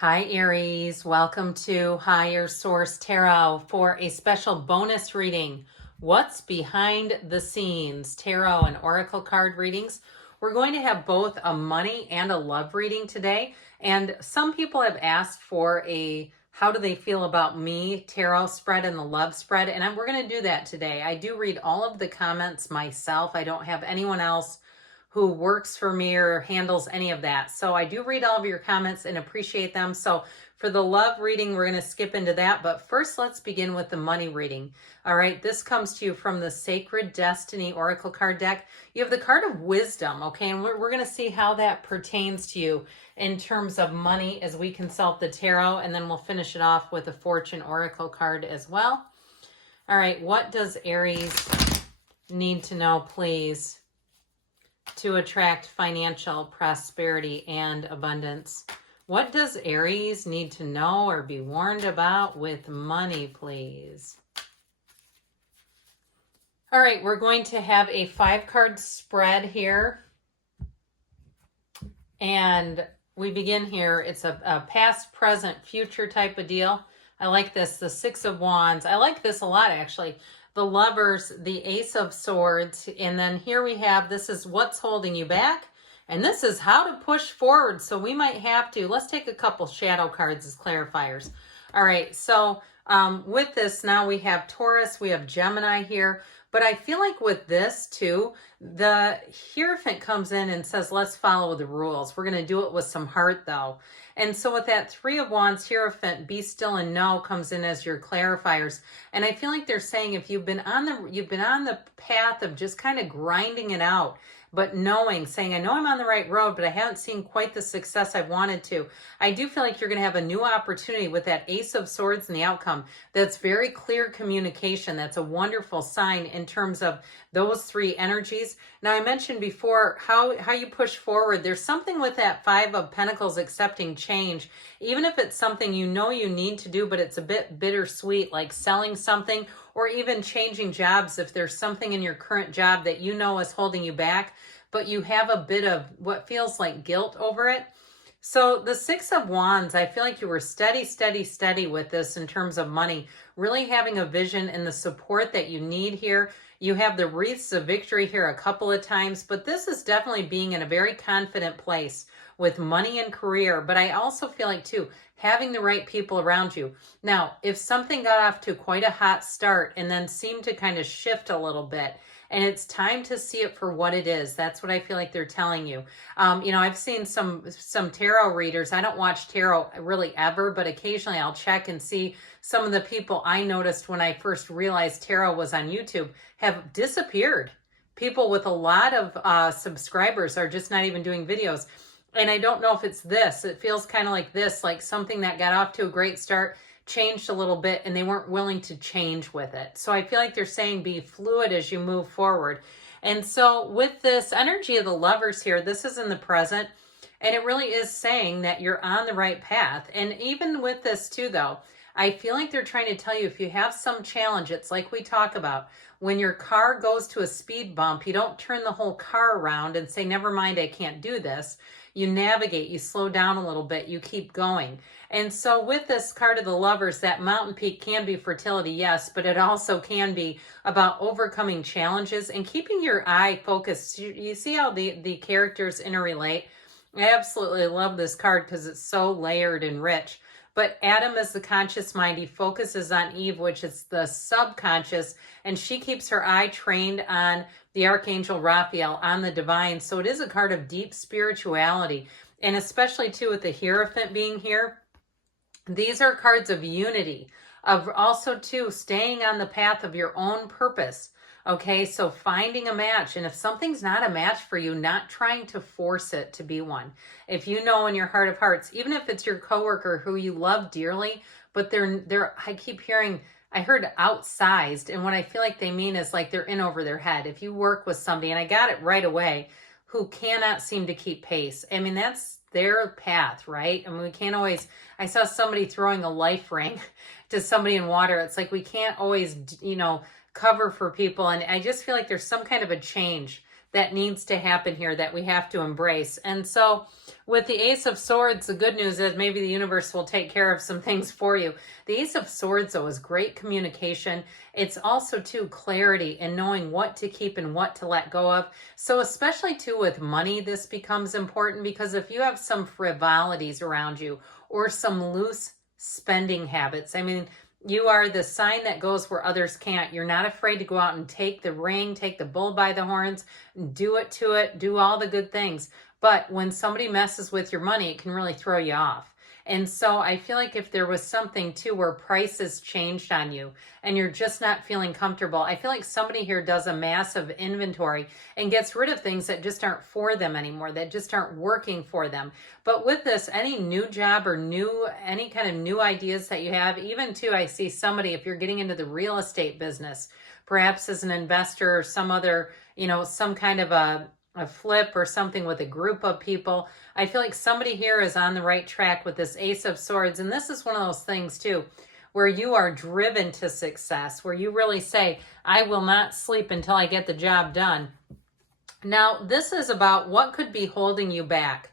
Hi, Aries. Welcome to Higher Source Tarot for a special bonus reading. What's behind the scenes? Tarot and Oracle card readings. We're going to have both a money and a love reading today. And some people have asked for a how do they feel about me tarot spread and the love spread. And we're going to do that today. I do read all of the comments myself. I don't have anyone else who works for me or handles any of that. So I do read all of your comments and appreciate them. So for the love reading, we're going to skip into that. But first, let's begin with the money reading. All right, this comes to you from the Sacred Destiny Oracle card deck. You have the card of wisdom, okay? And we're going to see how that pertains to you in terms of money as we consult the tarot. And then we'll finish it off with a Fortune Oracle card as well. All right, what does Aries need to know, please, to attract financial prosperity and abundance? What does Aries need to know or be warned about with money, please? All right, we're going to have a 5-card spread here. And we begin here. It's a past, present, future type of deal. I like this, the 6 of Wands. I like this a lot, actually. The Lovers, the Ace of Swords, and then here we have, this is what's holding you back, and this is how to push forward. So we might have to, let's take a couple shadow cards as clarifiers. All right, so with this, now we have Taurus, we have Gemini here, but I feel like with this too, the Hierophant comes in and says, let's follow the rules. We're going to do it with some heart though. And so with that 3 of Wands Hierophant, be still and know comes in as your clarifiers. And I feel like they're saying if you've been on the path of just kind of grinding it out, but knowing, saying, I know I'm on the right road, but I haven't seen quite the success I wanted to. I do feel like you're going to have a new opportunity with that Ace of Swords and the outcome. That's very clear communication. That's a wonderful sign in terms of those 3 energies. Now, I mentioned before how you push forward. There's something with that 5 of Pentacles accepting change, even if it's something you know you need to do, but it's a bit bittersweet, like selling something or even changing jobs. If there's something in your current job that you know is holding you back, but you have a bit of what feels like guilt over it. So the 6 of Wands, I feel like you were steady with this in terms of money, really having a vision and the support that you need here. You have the wreaths of victory here a couple of times, but this is definitely being in a very confident place with money and career. But I also feel like too, having the right people around you. Now, if something got off to quite a hot start and then seemed to kind of shift a little bit, and it's time to see it for what it is. That's what I feel like they're telling you. I've seen some tarot readers. I don't watch tarot really ever, but occasionally I'll check and see some of the people I noticed when I first realized tarot was on YouTube have disappeared. People with a lot of subscribers are just not even doing videos. And I don't know if it's this. It feels kind of like this, like something that got off to a great start, changed a little bit, and they weren't willing to change with it. So I feel like they're saying be fluid as you move forward. And so with this energy of the Lovers here, this is in the present, and it really is saying that you're on the right path. And even with this too, though, I feel like they're trying to tell you if you have some challenge, it's like we talk about, when your car goes to a speed bump, you don't turn the whole car around and say, never mind, I can't do this. You navigate, you slow down a little bit, you keep going. And so with this card of the Lovers, that mountain peak can be fertility, yes, but it also can be about overcoming challenges and keeping your eye focused. You see how the characters interrelate? I absolutely love this card because it's so layered and rich. But Adam is the conscious mind. He focuses on Eve, which is the subconscious, and she keeps her eye trained on the Archangel Raphael, on the divine. So it is a card of deep spirituality, and especially too with the Hierophant being here. These are cards of unity, of also too staying on the path of your own purpose. Okay, so finding a match. And if something's not a match for you, not trying to force it to be one. If you know in your heart of hearts, even if it's your coworker who you love dearly, but I keep hearing, I heard outsized. And what I feel like they mean is like they're in over their head. If you work with somebody, and I got it right away, who cannot seem to keep pace. I mean, that's their path, right? I mean, we can't always, I saw somebody throwing a life ring to somebody in water. It's like we can't always, cover for people. And I just feel like there's some kind of a change that needs to happen here that we have to embrace. And so with the Ace of Swords, the good news is maybe the universe will take care of some things for you. The Ace of Swords, though, is great communication. It's also, too, clarity and knowing what to keep and what to let go of. So especially, too, with money, this becomes important, because if you have some frivolities around you or some loose spending habits, I mean, you are the sign that goes where others can't. You're not afraid to go out and take the ring, take the bull by the horns, do it to it, do all the good things. But when somebody messes with your money, it can really throw you off. And so I feel like if there was something too where prices changed on you and you're just not feeling comfortable, I feel like somebody here does a massive inventory and gets rid of things that just aren't for them anymore, that just aren't working for them. But with this, any new job or any kind of new ideas that you have, even too, I see somebody, if you're getting into the real estate business, perhaps as an investor or some other, some kind of a flip or something with a group of people. I feel like somebody here is on the right track with this Ace of Swords. And this is one of those things too, where you are driven to success, where you really say, I will not sleep until I get the job done. Now, this is about what could be holding you back.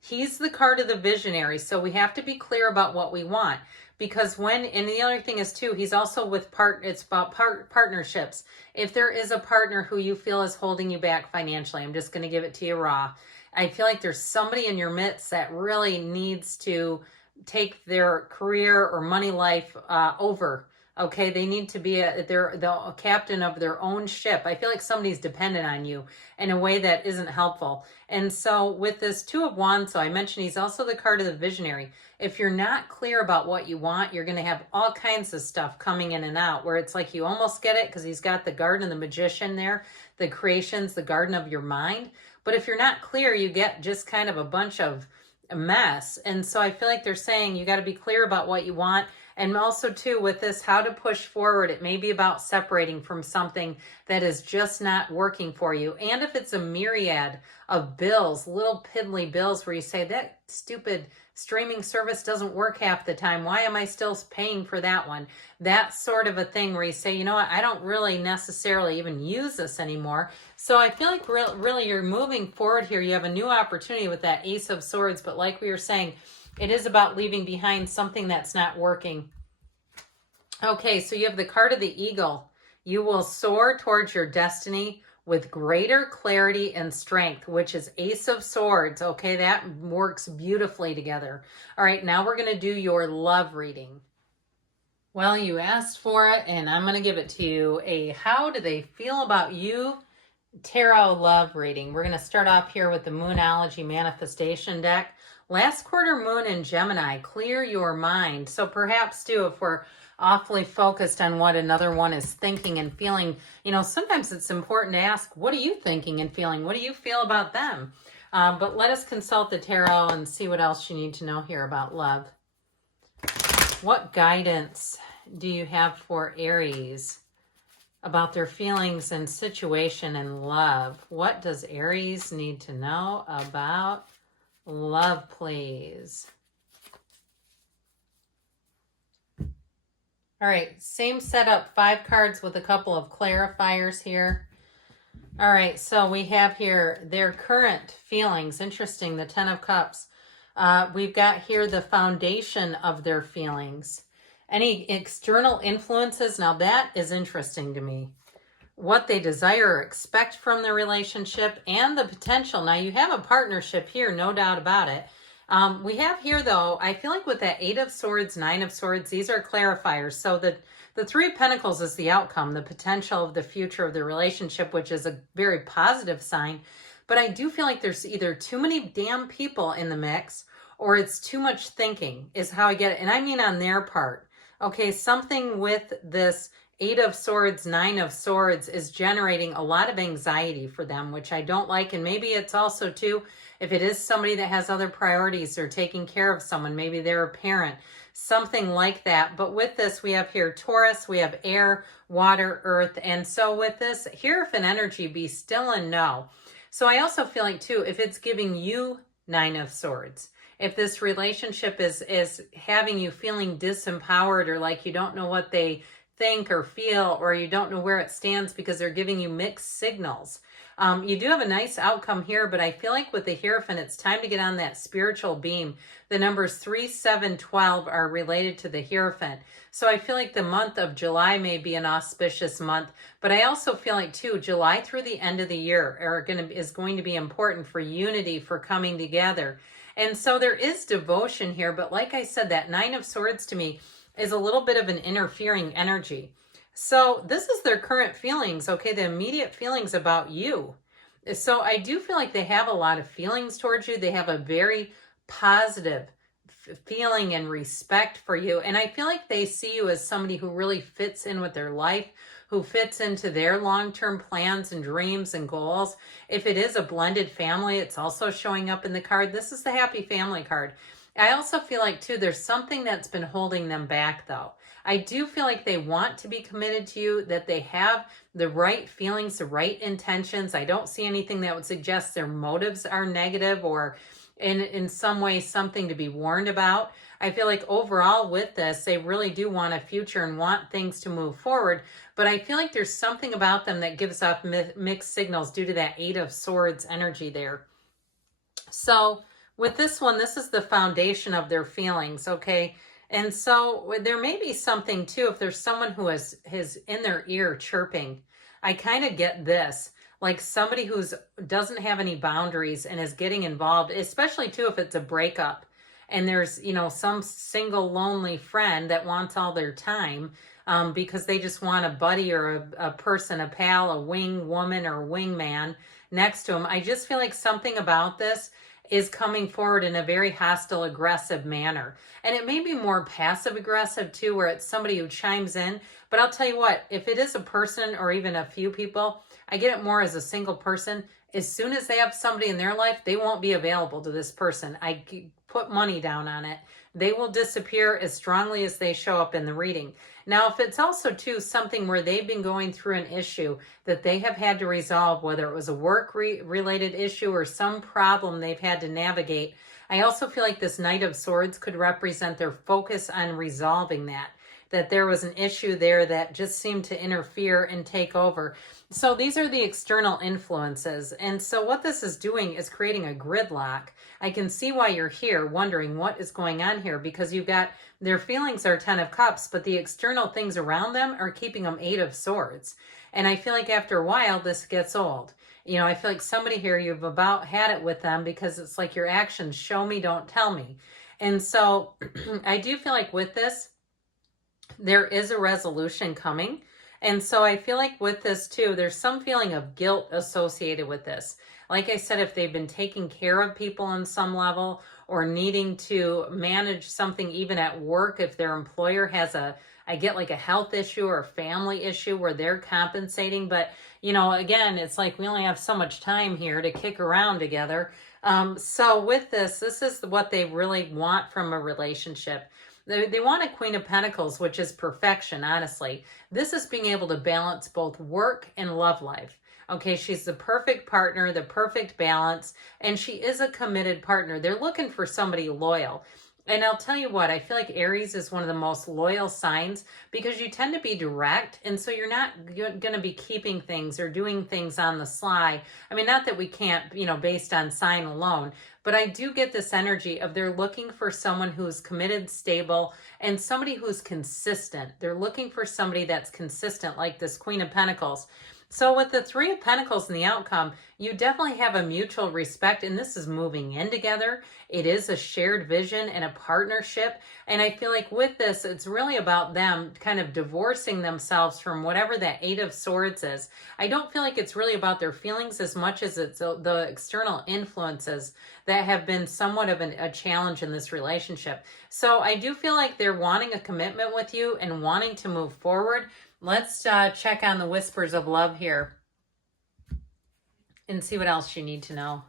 He's the card of the visionary, so we have to be clear about what we want. Because and the other thing is too, he's also with it's about partnerships. If there is a partner who you feel is holding you back financially, I'm just going to give it to you raw. I feel like there's somebody in your midst that really needs to take their career or money life over. Okay, they need to be they're the captain of their own ship. I feel like somebody's dependent on you in a way that isn't helpful. And so with this Two of Wands, so I mentioned he's also the card of the visionary. If you're not clear about what you want, you're going to have all kinds of stuff coming in and out where it's like you almost get it because he's got the garden of the magician there, the creations, the garden of your mind. But if you're not clear, you get just kind of a bunch of mess. And so I feel like they're saying you got to be clear about what you want. And also too, with this, how to push forward, it may be about separating from something that is just not working for you. And if it's a myriad of bills, little piddly bills where you say that stupid streaming service doesn't work half the time, why am I still paying for that one? That sort of a thing where you say, you know what, I don't really necessarily even use this anymore. So I feel like really you're moving forward here. You have a new opportunity with that Ace of Swords, but like we were saying, it is about leaving behind something that's not working. Okay, so you have the card of the eagle. You will soar towards your destiny with greater clarity and strength, which is Ace of Swords. Okay, that works beautifully together. All right, now we're going to do your love reading. Well, you asked for it, and I'm going to give it to you. A How Do They Feel About You Tarot Love Reading. We're going to start off here with the Moonology Manifestation deck. Last quarter moon in Gemini, clear your mind. So perhaps too, if we're awfully focused on what another one is thinking and feeling, sometimes it's important to ask, what are you thinking and feeling? What do you feel about them? But let us consult the tarot and see what else you need to know here about love. What guidance do you have for Aries about their feelings and situation in love? What does Aries need to know about love, please? All right, same setup, 5 cards with a couple of clarifiers here. All right, so we have here their current feelings. Interesting, the 10 of Cups. We've got here the foundation of their feelings. Any external influences? Now that is interesting to me. What they desire or expect from the relationship and the potential. Now you have a partnership here, no doubt about it. We have here though, I feel like with that 8 of Swords, 9 of Swords, these are clarifiers. So the 3 of Pentacles is the outcome, the potential of the future of the relationship, which is a very positive sign. But I do feel like there's either too many damn people in the mix or it's too much thinking is how I get it. And I mean on their part. Okay, something with this 8 of Swords, 9 of Swords is generating a lot of anxiety for them, which I don't like. And maybe it's also too, if it is somebody that has other priorities or taking care of someone, maybe they're a parent, something like that. But with this, we have here Taurus, we have air, water, earth. And so with this, here if an energy, be still and know. So I also feel like too, if it's giving you 9 of Swords, if this relationship is having you feeling disempowered or like you don't know what they think or feel, or you don't know where it stands because they're giving you mixed signals. You do have a nice outcome here, but I feel like with the Hierophant, it's time to get on that spiritual beam. The numbers 3, 7, 12 are related to the Hierophant. So I feel like the month of July may be an auspicious month, but I also feel like too, July through the end of the year is going to be important for unity, for coming together. And so there is devotion here, but like I said, that Nine of Swords to me is a little bit of an interfering energy. So this is their current feelings, okay? The immediate feelings about you. So I do feel like they have a lot of feelings towards you. They have a very positive feeling and respect for you. And I feel like they see you as somebody who really fits in with their life, who fits into their long-term plans and dreams and goals. If it is a blended family, it's also showing up in the card. This is the happy family card. I also feel like too, there's something that's been holding them back though. I do feel like they want to be committed to you, that they have the right feelings, the right intentions. I don't see anything that would suggest their motives are negative or in some way something to be warned about. I feel like overall with this, they really do want a future and want things to move forward. But I feel like there's something about them that gives off mixed signals due to that Eight of Swords energy there. So with this one, this is the foundation of their feelings, okay? And so there may be something too, if there's someone who is in their ear chirping, I kind of get this, like somebody who's doesn't have any boundaries and is getting involved, especially too if it's a breakup and there's, you know, some single lonely friend that wants all their time because they just want a buddy or a person, a pal, a wing woman or wing man next to them. I just feel like something about this is coming forward in a very hostile, aggressive manner. And it may be more passive aggressive too, where it's somebody who chimes in. But I'll tell you what, if it is a person or even a few people, I get it more as a single person. As soon as they have somebody in their life, they won't be available to this person. I put money down on it. They will disappear as strongly as they show up in the reading. Now, if it's also too something where they've been going through an issue that they have had to resolve, whether it was a work-related issue or some problem they've had to navigate, I also feel like this Knight of Swords could represent their focus on resolving that there was an issue there that just seemed to interfere and take over. So these are the external influences. And so what this is doing is creating a gridlock. I can see why you're here wondering what is going on here, because you've got their feelings are 10 of Cups, but the external things around them are keeping them 8 of Swords. And I feel like after a while, this gets old. You know, I feel like somebody here, you've about had it with them because it's like your actions show me, don't tell me. And so I do feel like with this, there is a resolution coming. And so I feel like with this too, there's some feeling of guilt associated with this. Like I said, if they've been taking care of people on some level or needing to manage something even at work, if their employer has I get like a health issue or a family issue where they're compensating. But, you know, again, it's like we only have so much time here to kick around together. So with this is what they really want from a relationship. They want a Queen of Pentacles, which is perfection, honestly. This is being able to balance both work and love life. Okay, she's the perfect partner, the perfect balance, and she is a committed partner. They're looking for somebody loyal. And I'll tell you what, I feel like Aries is one of the most loyal signs because you tend to be direct. And so you're not going to be keeping things or doing things on the sly. I mean, not that we can't, you know, based on sign alone, but I do get this energy of they're looking for someone who's committed, stable, and somebody who's consistent. They're looking for somebody that's consistent, like this Queen of Pentacles. So with the Three of Pentacles in the outcome, you definitely have a mutual respect, and this is moving in together. It is a shared vision and a partnership. And I feel like with this, it's really about them kind of divorcing themselves from whatever that Eight of Swords is. I don't feel like it's really about their feelings as much as it's the external influences that have been somewhat of a challenge in this relationship. So I do feel like they're wanting a commitment with you and wanting to move forward. Let's check on the whispers of love here and see what else you need to know.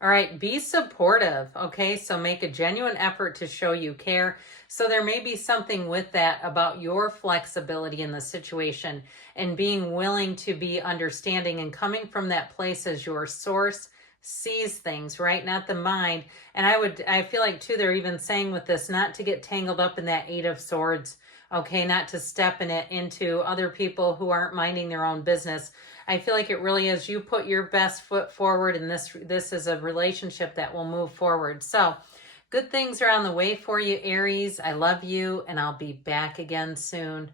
All right, be supportive, okay? So make a genuine effort to show you care. So there may be something with that about your flexibility in the situation and being willing to be understanding and coming from that place as your source sees things, right? Not the mind. And I feel like too, they're even saying with this, not to get tangled up in that Eight of Swords. okay, not to step in it into other people who aren't minding their own business. I feel like it really is. You put your best foot forward, and this is a relationship that will move forward. So good things are on the way for you, Aries. I love you, and I'll be back again soon.